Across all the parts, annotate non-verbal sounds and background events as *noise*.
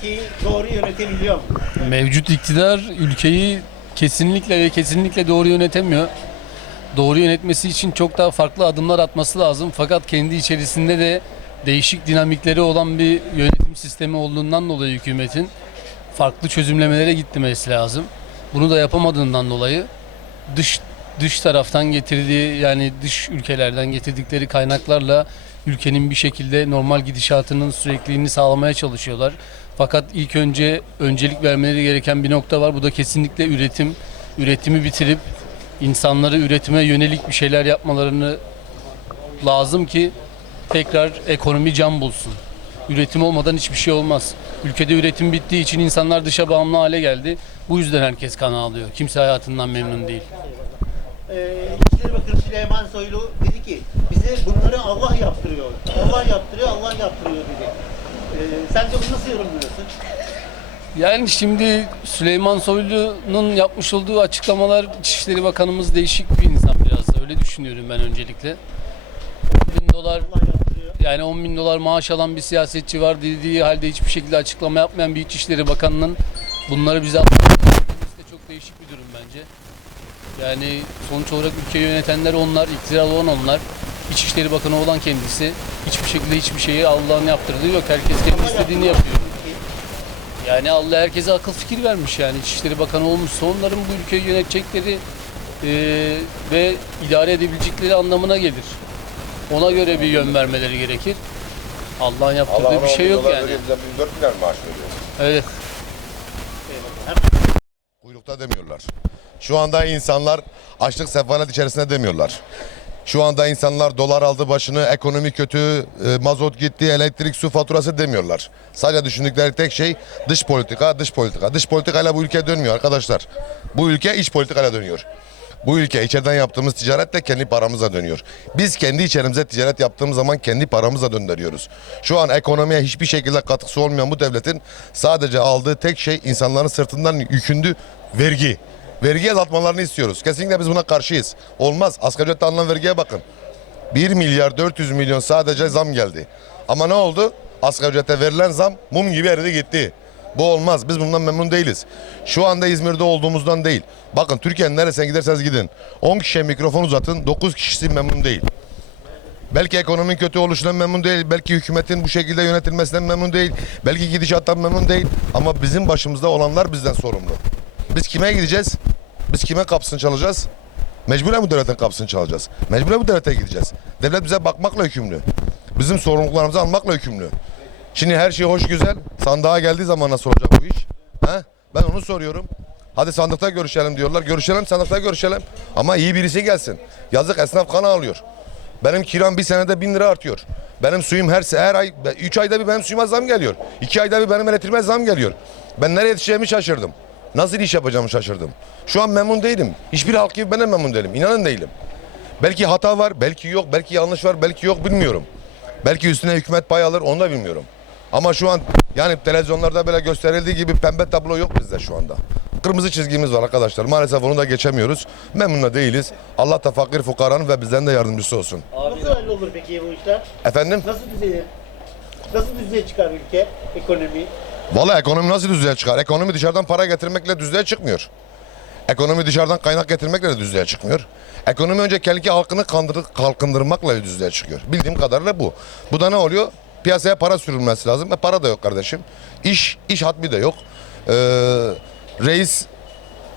ülkeyi doğru yönetebiliyor mu? Mevcut iktidar ülkeyi kesinlikle ve kesinlikle doğru yönetemiyor. Doğru yönetmesi için çok daha farklı adımlar atması lazım. Fakat kendi içerisinde de değişik dinamikleri olan bir yönetim sistemi olduğundan dolayı hükümetin farklı çözümlemelere gitmesi lazım. Bunu da yapamadığından dolayı dış dış taraftan getirdiği yani dış ülkelerden getirdikleri kaynaklarla ülkenin bir şekilde normal gidişatının sürekliliğini sağlamaya çalışıyorlar. Fakat ilk önce öncelik vermeleri gereken bir nokta var. Bu da kesinlikle üretim. Üretimi bitirip insanları üretime yönelik bir şeyler yapmalarını lazım ki tekrar ekonomi can bulsun. Üretim olmadan hiçbir şey olmaz. Ülkede üretim bittiği için insanlar dışa bağımlı hale geldi. Bu yüzden herkes kan ağlıyor. Kimse hayatından memnun değil. Ee, İçişleri Bakanı Süleyman Soylu dedi ki bize bunları Allah yaptırıyor. Allah yaptırıyor, Allah yaptırıyor dedi. Ee, sen de bunu nasıl yorumluyorsun? Yani şimdi Süleyman Soylu'nun yapmış olduğu açıklamalar İçişleri Bakanımız değişik bir insan biraz. Öyle düşünüyorum ben öncelikle. 10 bin dolar Allah yaptırıyor. yani 10 bin dolar maaş alan bir siyasetçi var dediği halde hiçbir şekilde açıklama yapmayan bir İçişleri Bakanı'nın bunları bize anlatması de çok değişik bir durum bence. Yani sonuç olarak ülkeyi yönetenler onlar, iktidar olan onlar. İçişleri Bakanı olan kendisi. Hiçbir şekilde hiçbir şeyi Allah'ın yaptırdığı yok. Herkes kendi Allah istediğini yapıyor. Yani Allah herkese akıl fikir vermiş yani. İçişleri Bakanı olmuşsa onların bu ülkeyi yönetecekleri eee, ve idare edebilecekleri anlamına gelir. Ona göre bir yön vermeleri gerekir. Allah'ın yaptırdığı Allah'ın bir şey yok yani. veriyor, bize 104 milyar maaş veriyor. Evet. Kuyrukta demiyorlar. Şu anda insanlar açlık sefalet içerisinde demiyorlar. Şu anda insanlar dolar aldı başını, ekonomi kötü, e, mazot gitti, elektrik, su faturası demiyorlar. Sadece düşündükleri tek şey dış politika, dış politika. Dış politikayla bu ülke dönmüyor arkadaşlar. Bu ülke iç politikayla dönüyor. Bu ülke içeriden yaptığımız ticaret de kendi paramıza dönüyor. Biz kendi içerimize ticaret yaptığımız zaman kendi paramıza döndürüyoruz. Şu an ekonomiye hiçbir şekilde katkısı olmayan bu devletin sadece aldığı tek şey insanların sırtından yükündü vergi. Vergi azaltmalarını istiyoruz. Kesinlikle biz buna karşıyız. Olmaz. Asgari ücretle alınan vergiye bakın. 1 milyar 400 milyon sadece zam geldi. Ama ne oldu? Asgari ücrete verilen zam mum gibi eridi gitti. Bu olmaz. Biz bundan memnun değiliz. Şu anda İzmir'de olduğumuzdan değil. Bakın Türkiye'nin neresine giderseniz gidin. 10 kişiye mikrofon uzatın. 9 kişisi memnun değil. Belki ekonominin kötü oluşundan memnun değil. Belki hükümetin bu şekilde yönetilmesinden memnun değil. Belki gidişattan memnun değil. Ama bizim başımızda olanlar bizden sorumlu. Biz kime gideceğiz? Biz kime kapısını çalacağız? Mecburen bu devletin kapısını çalacağız. Mecburen bu devlete gideceğiz. Devlet bize bakmakla yükümlü. Bizim sorumluluklarımızı almakla yükümlü. Şimdi her şey hoş güzel. Sandığa geldiği zaman nasıl olacak bu iş? He? Ben onu soruyorum. Hadi sandıkta görüşelim diyorlar. Görüşelim sandıkta görüşelim. Ama iyi birisi gelsin. Yazık esnaf kana alıyor. Benim kiram bir senede bin lira artıyor. Benim suyum her her ay, üç ayda bir benim suyuma zam geliyor. İki ayda bir benim elektriğime zam geliyor. Ben nereye yetişeceğimi şaşırdım. Nasıl iş yapacağımı şaşırdım. Şu an memnun değilim. Hiçbir halk gibi ben de memnun değilim. İnanın değilim. Belki hata var, belki yok, belki yanlış var, belki yok bilmiyorum. Belki üstüne hükümet pay alır onu da bilmiyorum. Ama şu an yani televizyonlarda böyle gösterildiği gibi pembe tablo yok bizde şu anda. Kırmızı çizgimiz var arkadaşlar. Maalesef onu da geçemiyoruz. Memnun da değiliz. Allah da fakir fukaranın ve bizden de yardımcısı olsun. Nasıl hallolur peki bu işler? Efendim? Nasıl düzelir? Nasıl düzeye çıkar ülke, ekonomi? Vallahi ekonomi nasıl düzeye çıkar? Ekonomi dışarıdan para getirmekle düzeye çıkmıyor. Ekonomi dışarıdan kaynak getirmekle de düzeye çıkmıyor. Ekonomi önce kendi halkını kandırır, kalkındırmakla düzeye çıkıyor. Bildiğim kadarıyla bu. Bu da ne oluyor? Piyasaya para sürülmesi lazım. E para da yok kardeşim. İş, iş hatmi de yok. Ee, reis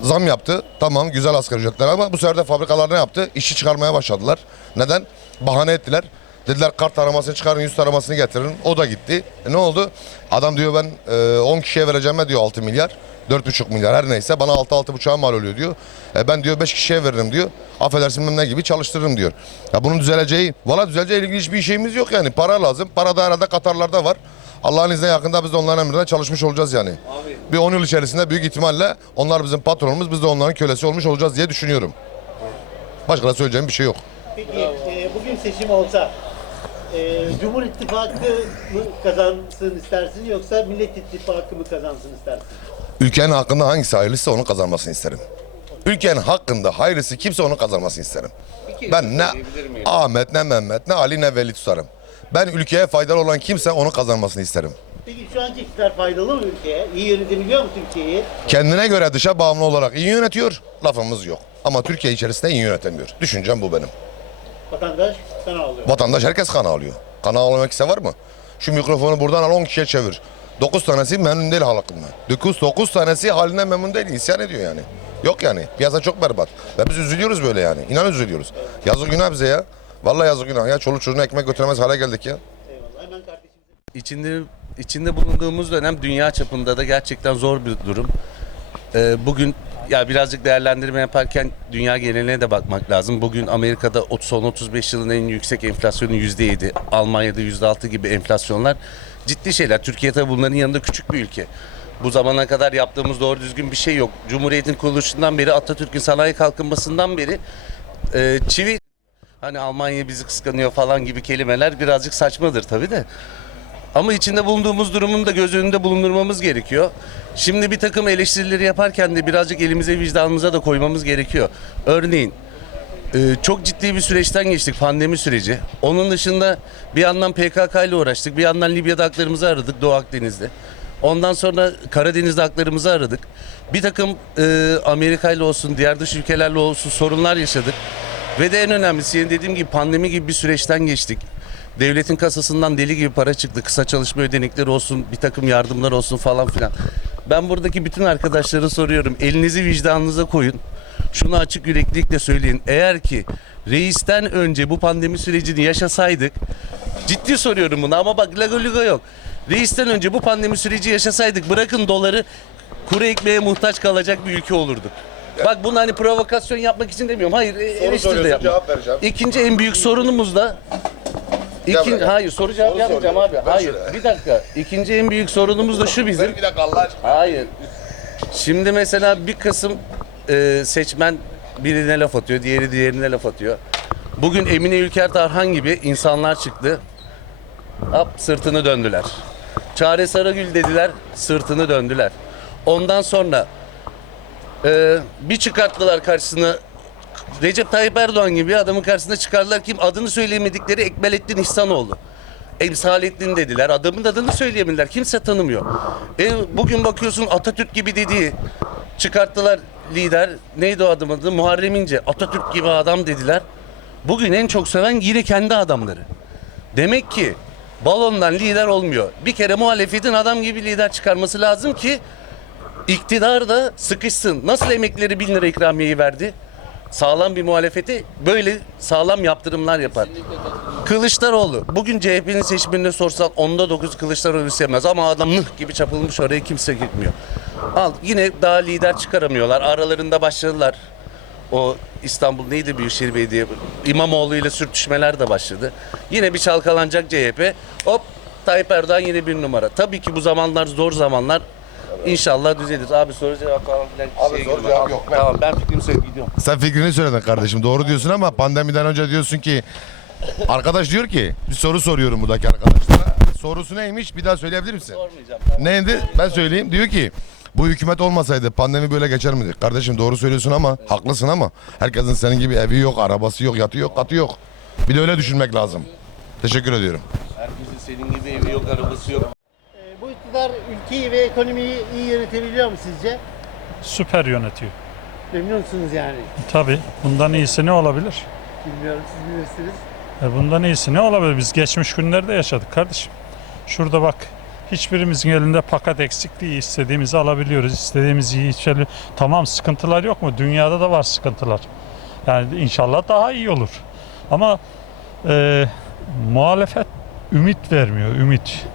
zam yaptı. Tamam güzel asgari ücretler ama bu sefer de fabrikalar ne yaptı? İşi çıkarmaya başladılar. Neden? Bahane ettiler. Dediler kart taramasını çıkarın, yüz taramasını getirin. O da gitti. E ne oldu? Adam diyor ben e, 10 kişiye vereceğim diyor 6 milyar. 4,5 milyar her neyse bana 6-6,5'a mal oluyor diyor. E ben diyor 5 kişiye veririm diyor. Affedersin bilmem ne gibi çalıştırırım diyor. Ya bunun düzeleceği, valla düzeleceği ilgili hiçbir şeyimiz yok yani. Para lazım. Para da herhalde Katarlarda var. Allah'ın izniyle yakında biz de onların emrinde çalışmış olacağız yani. Bir 10 yıl içerisinde büyük ihtimalle onlar bizim patronumuz, biz de onların kölesi olmuş olacağız diye düşünüyorum. Başka da söyleyeceğim bir şey yok. Peki e, bugün seçim olsa e, Cumhur İttifakı mı kazansın istersin yoksa Millet İttifakı mı kazansın istersin? Ülkenin hakkında hangisi hayırlıysa onu kazanmasını isterim. Ülkenin hakkında hayırlısı kimse onu kazanmasını isterim. Ben ne Ahmet ne Mehmet ne Ali ne Veli tutarım. Ben ülkeye faydalı olan kimse onu kazanmasını isterim. Peki şu anki iktidar faydalı mı ülkeye? İyi yönetebiliyor mu Türkiye'yi? Kendine göre dışa bağımlı olarak iyi yönetiyor, lafımız yok. Ama Türkiye içerisinde iyi yönetemiyor. Düşüncem bu benim. Vatandaş sana alıyor. Vatandaş herkes kan alıyor. Kan ağlamak ise var mı? Şu mikrofonu buradan al 10 kişiye çevir. 9 tanesi memnun değil halkından. 9, 9 tanesi halinden memnun değil. isyan ediyor yani. Yok yani. Piyasa çok berbat. Ve biz üzülüyoruz böyle yani. İnan üzülüyoruz. Yazık günah bize ya. Vallahi yazık günah ya. Çoluk çocuğuna ekmek götüremez hale geldik ya. Eyvallah. Hemen kardeşimize. İçinde içinde bulunduğumuz dönem dünya çapında da gerçekten zor bir durum. Ee, bugün ya birazcık değerlendirme yaparken dünya geneline de bakmak lazım. Bugün Amerika'da 30 son 35 yılın en yüksek enflasyonu %7, Almanya'da %6 gibi enflasyonlar ciddi şeyler. Türkiye tabii bunların yanında küçük bir ülke. Bu zamana kadar yaptığımız doğru düzgün bir şey yok. Cumhuriyet'in kuruluşundan beri Atatürk'ün sanayi kalkınmasından beri e, çivi hani Almanya bizi kıskanıyor falan gibi kelimeler birazcık saçmadır tabii de. Ama içinde bulunduğumuz durumun da göz önünde bulundurmamız gerekiyor. Şimdi bir takım eleştirileri yaparken de birazcık elimize vicdanımıza da koymamız gerekiyor. Örneğin e, çok ciddi bir süreçten geçtik pandemi süreci. Onun dışında bir yandan PKK ile uğraştık. Bir yandan Libya'da haklarımızı aradık Doğu Akdeniz'de. Ondan sonra Karadeniz'de haklarımızı aradık. Bir takım e, Amerika ile olsun diğer dış ülkelerle olsun sorunlar yaşadık. Ve de en önemlisi dediğim gibi pandemi gibi bir süreçten geçtik. Devletin kasasından deli gibi para çıktı. Kısa çalışma ödenekleri olsun, bir takım yardımlar olsun falan filan. Ben buradaki bütün arkadaşlara soruyorum. Elinizi vicdanınıza koyun. Şunu açık yüreklilikle söyleyin. Eğer ki reisten önce bu pandemi sürecini yaşasaydık, ciddi soruyorum bunu ama bak lago lugo yok. Reisten önce bu pandemi süreci yaşasaydık bırakın doları kuru ekmeğe muhtaç kalacak bir ülke olurduk. Bak bunu hani provokasyon yapmak için demiyorum. Hayır e, eleştiri de soruyorsun, yapma. cevap vereceğim. İkinci en büyük sorunumuz da İkin, hayır soru cevap Soru yapmayacağım soruyorum. abi. Ver Hayır şuraya. bir dakika. İkinci en büyük sorunumuz da şu bizim. Bir dakika Allah aşkına. Hayır. Şimdi mesela bir kısım e, seçmen birine laf atıyor, diğeri diğerine laf atıyor. Bugün Emine Ülker Tarhan gibi insanlar çıktı. Hop sırtını döndüler. Çare Saragül dediler, sırtını döndüler. Ondan sonra e, bir çıkarttılar karşısına Recep Tayyip Erdoğan gibi adamın karşısına çıkardılar kim adını söyleyemedikleri Ekmelettin İhsanoğlu. Emsalettin dediler. Adamın adını söyleyemediler. Kimse tanımıyor. E, bugün bakıyorsun Atatürk gibi dediği çıkarttılar lider. Neydi o adamın adı? Muharrem İnce. Atatürk gibi adam dediler. Bugün en çok seven yine kendi adamları. Demek ki balondan lider olmuyor. Bir kere muhalefetin adam gibi lider çıkarması lazım ki iktidar da sıkışsın. Nasıl emeklileri bin lira ikramiyeyi verdi? Sağlam bir muhalefeti böyle sağlam yaptırımlar yapar. Kılıçdaroğlu. Bugün CHP'nin seçmenine sorsan onda 9 Kılıçdaroğlu sevmez ama adam mıh gibi çapılmış oraya kimse gitmiyor. Al yine daha lider çıkaramıyorlar. Aralarında başladılar. O İstanbul neydi Büyükşehir Belediye İmamoğlu ile sürtüşmeler de başladı. Yine bir çalkalanacak CHP. Hop Tayyip Erdoğan yine bir numara. Tabii ki bu zamanlar zor zamanlar. İnşallah düzelir. Abi soru cevap falan filan Abi şeye soru girme. cevap yok. Tamam ben fikrimi söyleyip gidiyorum. Sen fikrini söyledin kardeşim. Doğru diyorsun ama pandemiden önce diyorsun ki arkadaş diyor ki bir soru soruyorum buradaki arkadaşlara. Sorusu neymiş? Bir daha söyleyebilir misin? Sormayacağım. Neydi? Ben söyleyeyim. Diyor ki bu hükümet olmasaydı pandemi böyle geçer miydi? Kardeşim doğru söylüyorsun ama haklısın ama herkesin senin gibi evi yok, arabası yok, yatı yok, katı yok. Bir de öyle düşünmek lazım. Teşekkür ediyorum. Herkesin senin gibi evi yok, arabası yok. Ülkeyi ve ekonomiyi iyi yönetebiliyor mu sizce? süper yönetiyor. Memnun musunuz yani? Tabii bundan iyisi ne olabilir? Bilmiyorum siz bilirsiniz. E bundan iyisi ne olabilir? Biz geçmiş günlerde yaşadık kardeşim. Şurada bak hiçbirimizin elinde paket eksikliği istediğimizi alabiliyoruz. İstediğimizi iyi içelim. Tamam sıkıntılar yok mu? Dünyada da var sıkıntılar. Yani inşallah daha iyi olur. Ama e, muhalefet ümit vermiyor, ümit.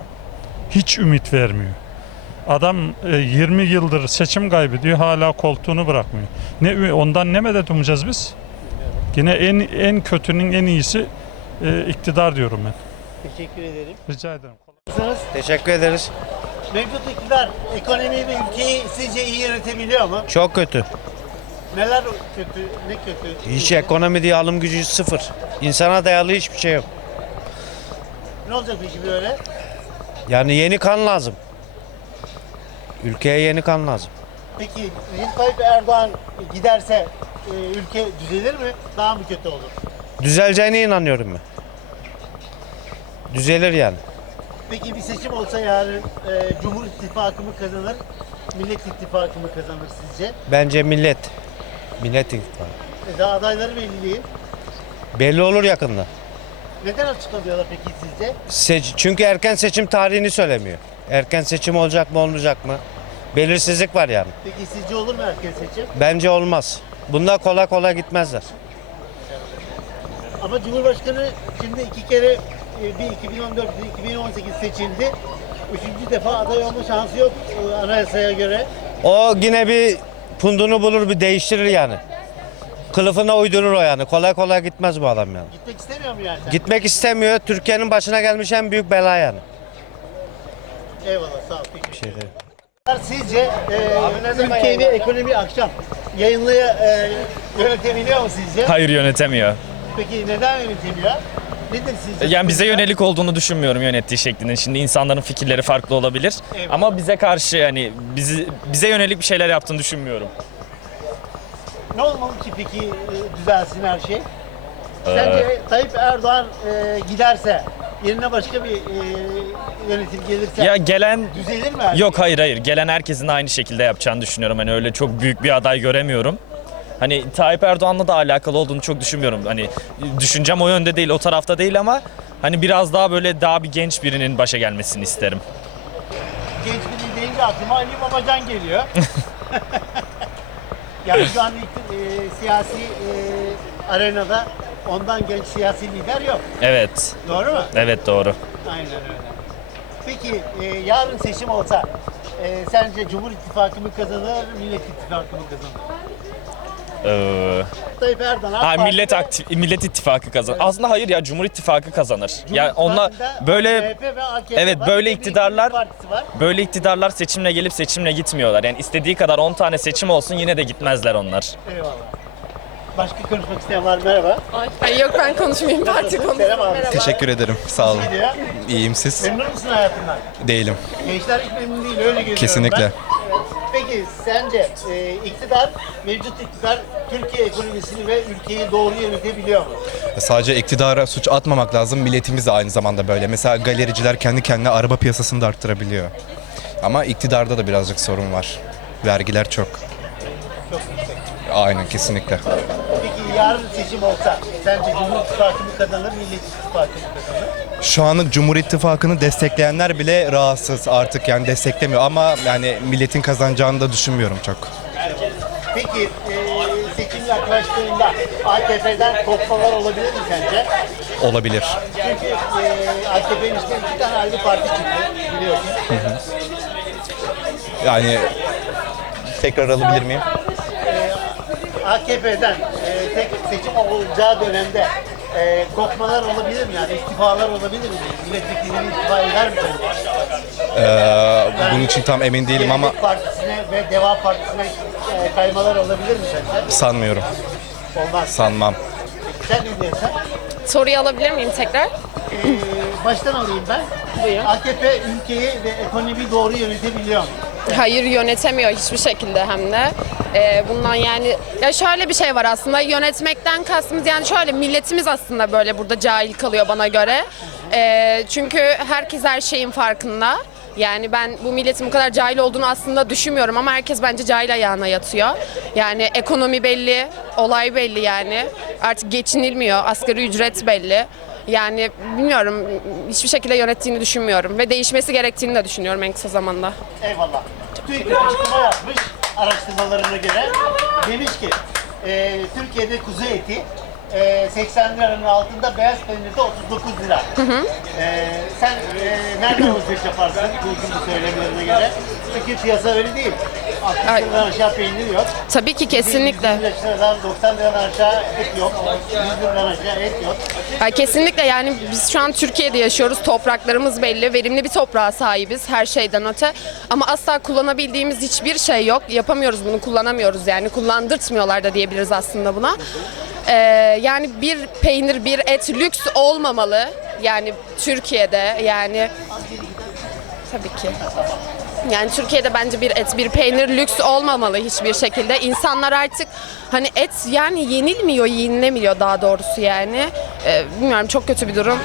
Hiç ümit vermiyor. Adam e, 20 yıldır seçim kaybediyor, hala koltuğunu bırakmıyor. Ne ondan ne medet umacağız biz? Yine en en kötünün en iyisi e, iktidar diyorum ben. Teşekkür ederim. Rica ederim. Nasılsınız? Teşekkür ederiz. Mevcut iktidar ekonomiyi ve ülkeyi sizce iyi yönetebiliyor mu? Çok kötü. Neler kötü, ne kötü? Hiç ekonomi diye alım gücü sıfır. İnsana dayalı hiçbir şey yok. Ne olacak peki böyle? Yani yeni kan lazım. Ülkeye yeni kan lazım. Peki Recep Tayyip Erdoğan giderse e, ülke düzelir mi? Daha mı kötü olur? Düzeleceğine inanıyorum ben. Düzelir yani. Peki bir seçim olsa yarın e, Cumhur İttifakı mı kazanır, Millet İttifakı mı kazanır sizce? Bence millet. Millet ittifakı. E, daha adayları belli değil. Belli olur yakında. Neden açıklamıyorlar peki sizce? Seç- çünkü erken seçim tarihini söylemiyor. Erken seçim olacak mı olmayacak mı? Belirsizlik var yani. Peki sizce olur mu erken seçim? Bence olmaz. Bunda kolay kolay gitmezler. Ama Cumhurbaşkanı şimdi iki kere e, bir 2014 bir 2018 seçildi. Üçüncü defa aday olma şansı yok e, anayasaya göre. O yine bir pundunu bulur bir değiştirir yani. Kılıfına uydurur o yani. Kolay kolay gitmez bu adam yani. Gitmek istemiyor mu yani sen? Gitmek istemiyor. Türkiye'nin başına gelmiş en büyük bela yani. Eyvallah sağ ol. Peki. Bir şey değil. Sizce e, ülkeyi ekonomi akşam yayınlaya e, yönetebiliyor mu sizce? Hayır yönetemiyor. Peki neden yönetemiyor? Nedir sizce? Yani bize yönelik olduğunu düşünmüyorum yönettiği şeklinin. Şimdi insanların fikirleri farklı olabilir. Eyvallah. Ama bize karşı yani bizi bize yönelik bir şeyler yaptığını düşünmüyorum. Ne olmalı ki peki e, düzelsin her şey? Sence Tayyip Erdoğan e, giderse yerine başka bir e, yönetim gelirse Ya gelen düzelir mi? yok hayır hayır gelen herkesin aynı şekilde yapacağını düşünüyorum. Hani öyle çok büyük bir aday göremiyorum. Hani Tayyip Erdoğan'la da alakalı olduğunu çok düşünmüyorum. Hani düşüncem o yönde değil, o tarafta değil ama hani biraz daha böyle daha bir genç birinin başa gelmesini isterim. Genç biri deyince aklıma Ali Babacan geliyor. *laughs* *laughs* yani şu an e, siyasi e, arenada ondan genç siyasi lider yok. Evet. Doğru mu? Evet doğru. Aynen öyle. Peki e, yarın seçim olsa e, sence Cumhur İttifakı mı kazanır, Millet İttifakı mı kazanır? Ee, Tayyip Erdoğan AK Ha Parti'de- Millet aktif, Millet İttifakı kazanır. Aslında hayır ya Cumhur İttifakı kazanır. Cumhur yani onlar İttifakı'nda böyle MHP ve AKP Evet, var, böyle bir de iktidarlar- İYİ Partisi var. böyle iktidarlar seçimle gelip seçimle gitmiyorlar. Yani istediği kadar 10 tane seçim olsun yine de gitmezler onlar. Eyvallah. Başka konuşmak isteyen var mı? Merhaba. Ay yok ben konuşmayayım parti Selam konuşayım. abi. Merhaba. Teşekkür ederim. Sağ olun. Gidiyor. İyiyim siz? Memnun musun hayatından? Değilim. Gençler hiç memnun değil, öyle görüyorum Kesinlikle. ben. Peki sence e, iktidar, mevcut iktidar Türkiye ekonomisini ve ülkeyi doğru yönetebiliyor mu? Sadece iktidara suç atmamak lazım. Milletimiz de aynı zamanda böyle. Mesela galericiler kendi kendine araba piyasasını da arttırabiliyor. Ama iktidarda da birazcık sorun var. Vergiler çok. Aynen kesinlikle. Peki yarın seçim olsa sence Cumhur İttifakı mı kazanır, Millet İttifakı mı kazanır? Şu anlık Cumhur İttifakı'nı destekleyenler bile rahatsız artık yani desteklemiyor ama yani milletin kazanacağını da düşünmüyorum çok. Peki e, seçim yaklaştığında AKP'den kopmalar olabilir mi sence? Olabilir. Çünkü e, AKP'nin içinde iki tane ayrı parti çıktı biliyorsun. Yani tekrar alabilir miyim? AKP'den e, tek seçim olacağı dönemde e, kopmalar olabilir mi? Yani istifalar olabilir mi? Milletvekilleri istifa eder mi? Ee, bunun için tam emin değilim ama Gelecek Partisi'ne ve Deva Partisi'ne e, kaymalar olabilir mi sence? sanmıyorum. Olmaz. Sanmam. Sen ne diyorsun? Soruyu alabilir miyim tekrar? Ee, baştan alayım ben. Buyurun. AKP ülkeyi ve ekonomiyi doğru yönetebiliyor mu? Hayır yönetemiyor hiçbir şekilde hem de. Ee, bundan yani ya şöyle bir şey var aslında yönetmekten kastımız yani şöyle milletimiz aslında böyle burada cahil kalıyor bana göre. Ee, çünkü herkes her şeyin farkında. Yani ben bu milletin bu kadar cahil olduğunu aslında düşünmüyorum ama herkes bence cahil ayağına yatıyor. Yani ekonomi belli, olay belli yani. Artık geçinilmiyor, asgari ücret belli. Yani bilmiyorum hiçbir şekilde yönettiğini düşünmüyorum ve değişmesi gerektiğini de düşünüyorum en kısa zamanda. Eyvallah. TÜİK açıklama yapmış araştırmalarına göre. Demiş ki e, Türkiye'de kuzu eti e, 80 liranın altında beyaz peynirde 39 lira. E, sen e, nereden alışveriş yaparsın bu söylemlerine göre? Çünkü piyasa öyle değil. 60 Ay. liradan aşağı peynir yok. Tabii ki kesinlikle. 100 liradan 90 liradan aşağı et yok. 100 liradan aşağı et yok. Ya kesinlikle yani biz şu an Türkiye'de yaşıyoruz. Topraklarımız belli. Verimli bir toprağa sahibiz her şeyden öte. Ama asla kullanabildiğimiz hiçbir şey yok. Yapamıyoruz bunu, kullanamıyoruz yani. Kullandırtmıyorlar da diyebiliriz aslında buna. Ee, yani bir peynir, bir et lüks olmamalı. Yani Türkiye'de yani tabii ki. Yani Türkiye'de bence bir et, bir peynir lüks olmamalı hiçbir şekilde. İnsanlar artık hani et yani yenilmiyor, yenilemiyor daha doğrusu yani. Ee, bilmiyorum çok kötü bir durum.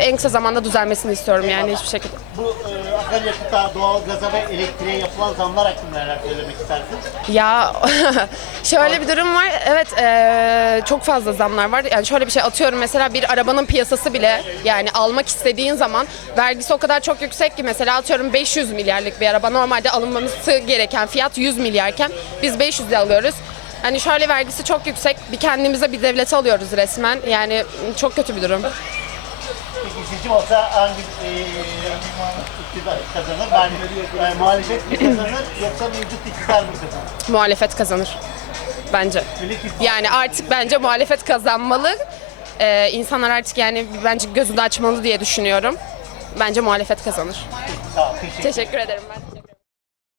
En kısa zamanda düzelmesini istiyorum yani hiçbir şekilde. Bu e, akaryakıta, doğalgaza ve elektriğe yapılan zamlar hakkında neler söylemek istersin? Ya *laughs* şöyle bir durum var. Evet eee, çok fazla zamlar var. Yani şöyle bir şey atıyorum mesela bir arabanın piyasası bile yani almak istediğin zaman vergisi o kadar çok yüksek ki mesela atıyorum 500 milyarlık bir araba normalde alınması gereken fiyat 100 milyarken biz 500 alıyoruz. Hani şöyle vergisi çok yüksek. Bir kendimize bir devlete alıyoruz resmen. Yani çok kötü bir durum. Peki seçim olsa hangi e, iktidar kazanır? Yani e, muhalefet mi kazanır yoksa mevcut iktidar mı kazanır? Muhalefet kazanır. Bence. Yani artık bence muhalefet kazanmalı. Ee, insanlar artık yani bence gözünü açmalı diye düşünüyorum. Bence muhalefet kazanır. sağ ol, teşekkür Teşekkür ederim ben.